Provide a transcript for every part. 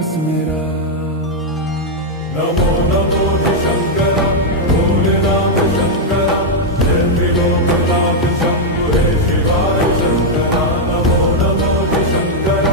बस मेरा। नमो नमो शंकर भोले नाम शंकर जय त्रिलोकनाथ शंभु हे शिवाय शंकर नमो नमो शंकर।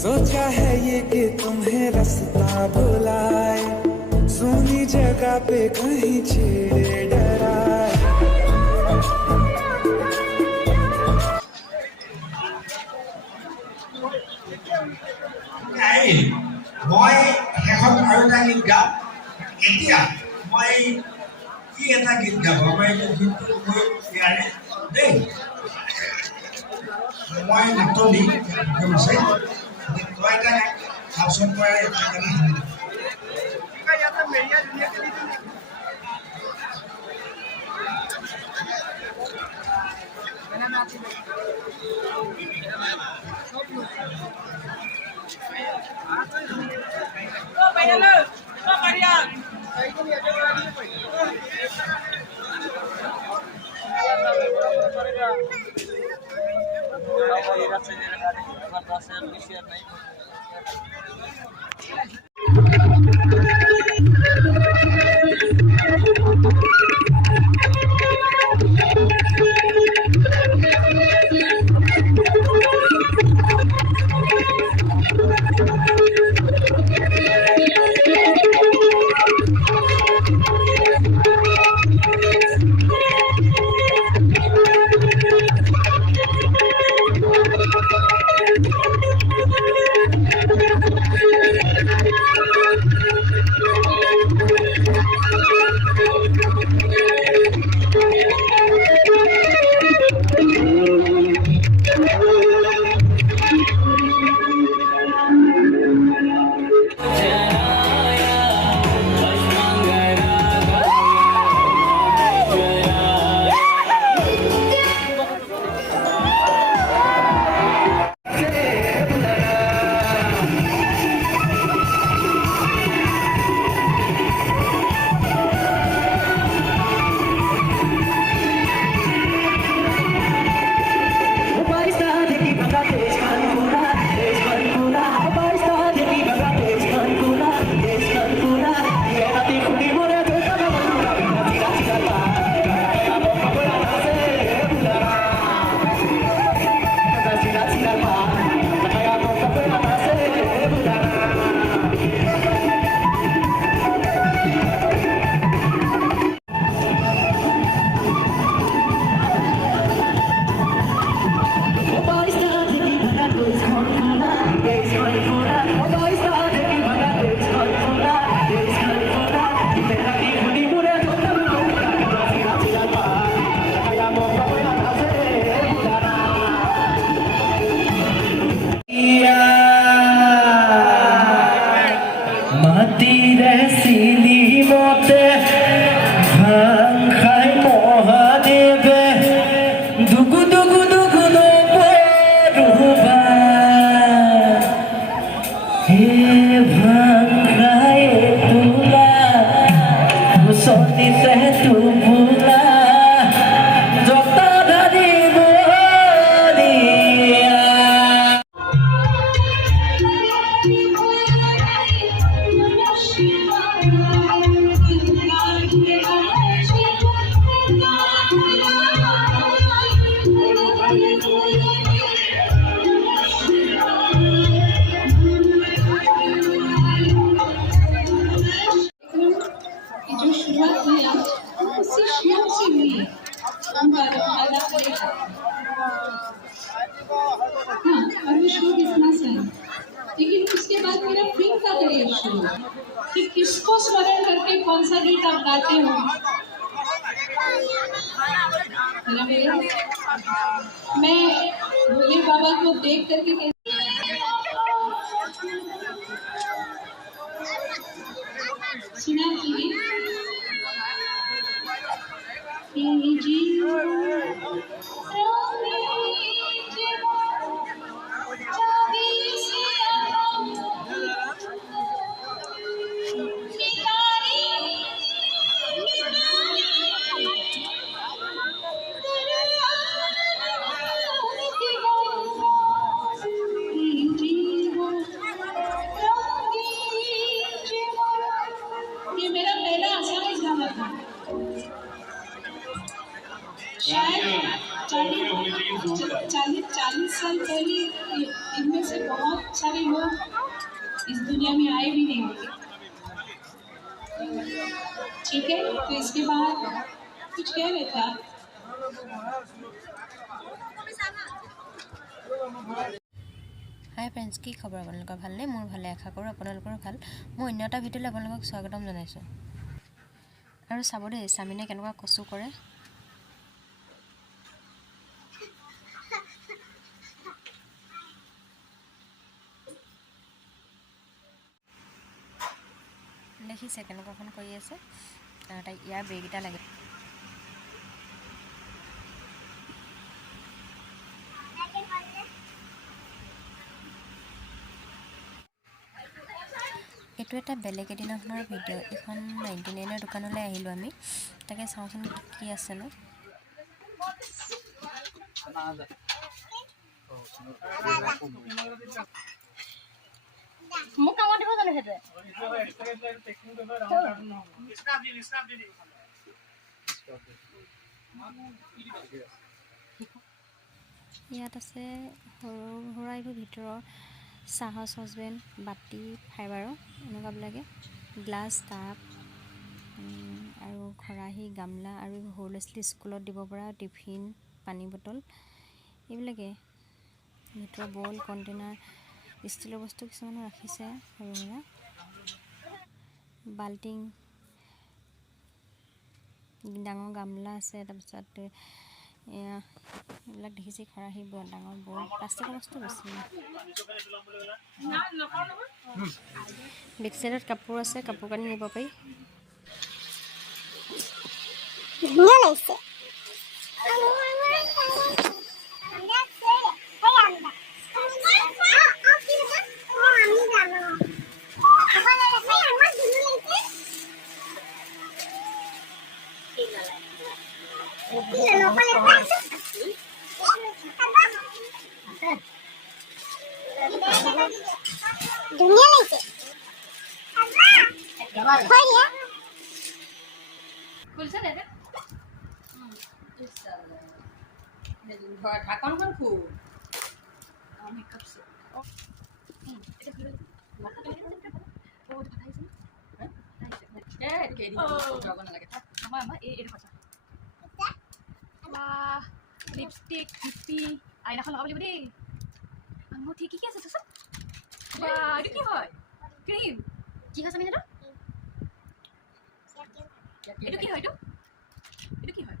सोचा है ये कि तुम्हें रास्ता बुलाए, सुनी जगह पे कहीं छेड़े डराए। মই শেষত আৰু এটা গীত গাম। এতিয়া মই কি এটা গীত গাব আমাৰ এইটো গীতটো মই ইয়াৰে দেই মই নাটনি আছে তই এটা ভাষণ কৰাৰ এটা গান He शुरू कि किसको स्मरण करके कौन सा गीत आप गाते हो। मैं भोले बाबा को देख करके कहती सुना कि ये मेरा पहला आसामी गाना था। शायद 40 साल पहले इनमें से बहुत सारे लोग इस दुनिया में आए भी नहीं होंगे। ठीक है, तो इसके बाद कुछ कह रहे था। हाय फ्रेंड्स, কি খবৰ আপোনালোকৰ? ভালনে? মোৰ ভালে, আশা কৰোঁ আপোনালোকৰো ভাল। মই অন্য এটা ভিডিঅ'লৈ আপোনালোকক স্বাগতম জনাইছোঁ। আৰু চাব দেই স্বামীনে কেনেকুৱা কচু কৰে। দেখিছে কেনেকুৱাখন কৰি আছে। তাই ইয়াৰ বেগকেইটা লাগে। এইটো এটা বেলেগ এদিনাখনৰ ভিডিঅ'। এখন 99ৰ দোকানলৈ আহিলোঁ আমি। তাকে চাওঁচোন কি আছেনো। মোক কামত দিব জানো সেইটো ইয়াত আছে সৰু সুৰা এইবোৰ ভিতৰৰ চাহৰ চচপেন, বাতি, ফাইবাৰৰ এনেকুৱাবিলাকে, গ্লাছ, কাপ আৰু খৰাহী, গামলা আৰু সৰু ল'ৰা ছোৱালী স্কুলত দিব পৰা টিফিন, পানী বটল এইবিলাকে। ভিতৰৰ বল, কণ্টেইনাৰ, ষ্টিলৰ বস্তু কিছুমানো ৰাখিছে সৰু সুৰা, বাল্টিং, ডাঙৰ গামলা আছে। তাৰপিছত এয়া এইবিলাক দেখিছে, খৰাহী, ডাঙৰ বল, প্লাষ্টিকৰ বস্তু বেছি। বেক চাইডত কাপোৰ আছে, কাপোৰ কানি নিব পাৰি। ধুনীয়া লাগিছে। ধুনীয়া লাগিছে। খুলছে নে ঢাকনখন খুব লিপষ্টিক, হিপি, আইনাখন লগাব লাগিব দেই। আঙুঠি কি কি আছে চোন? এইটো কি হয়? ক্ৰীম কি হয় চামি? এইটো কি হয়? এইটো কি হয়?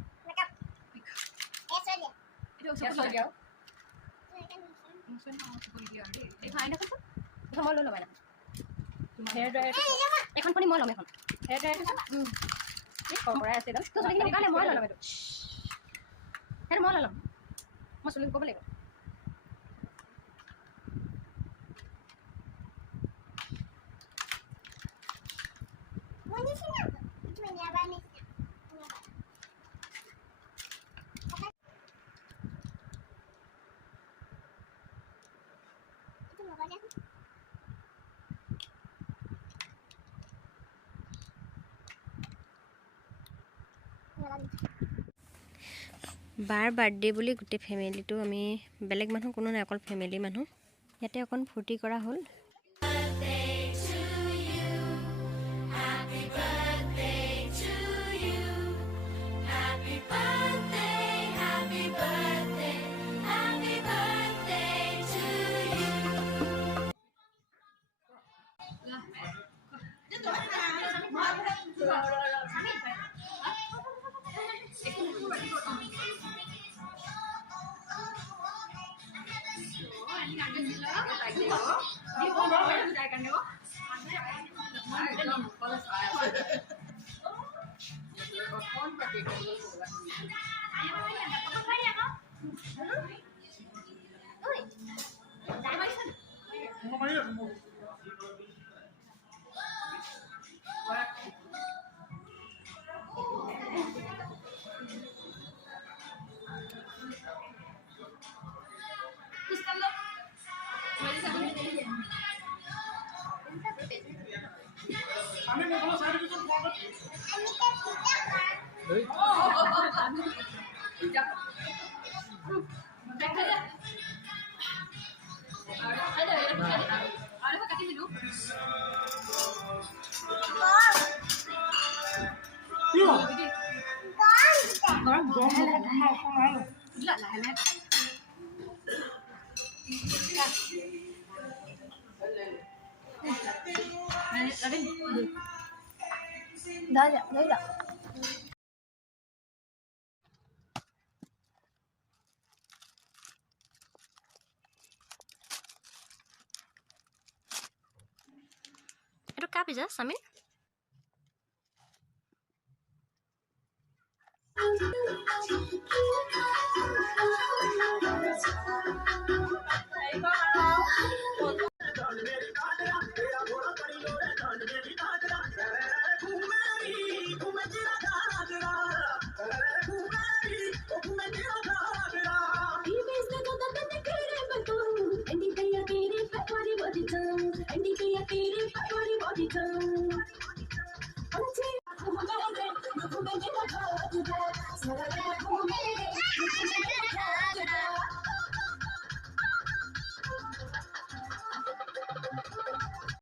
মই লৈ ল'ম হেয়াৰ ড্ৰায়াৰ এখন পনি মই ল'ম। এখন হেয়াৰ ড্ৰায়াৰ কৰাই আছে সেইকাৰণে মই লৈ ল'ম। এইটো সেইটো মই লৈ ল'ম। মই চুলি ক'ব লাগিব। বাৰ বাৰ্থডে বুলি গোটেই ফেমিলিটো, আমি বেলেগ মানুহ কোনো নাই, অকল ফেমিলি মানুহ ইয়াতে অকণ ফূৰ্তি কৰা হ'ল। এইটো কাৰ পিজ্জা সামিন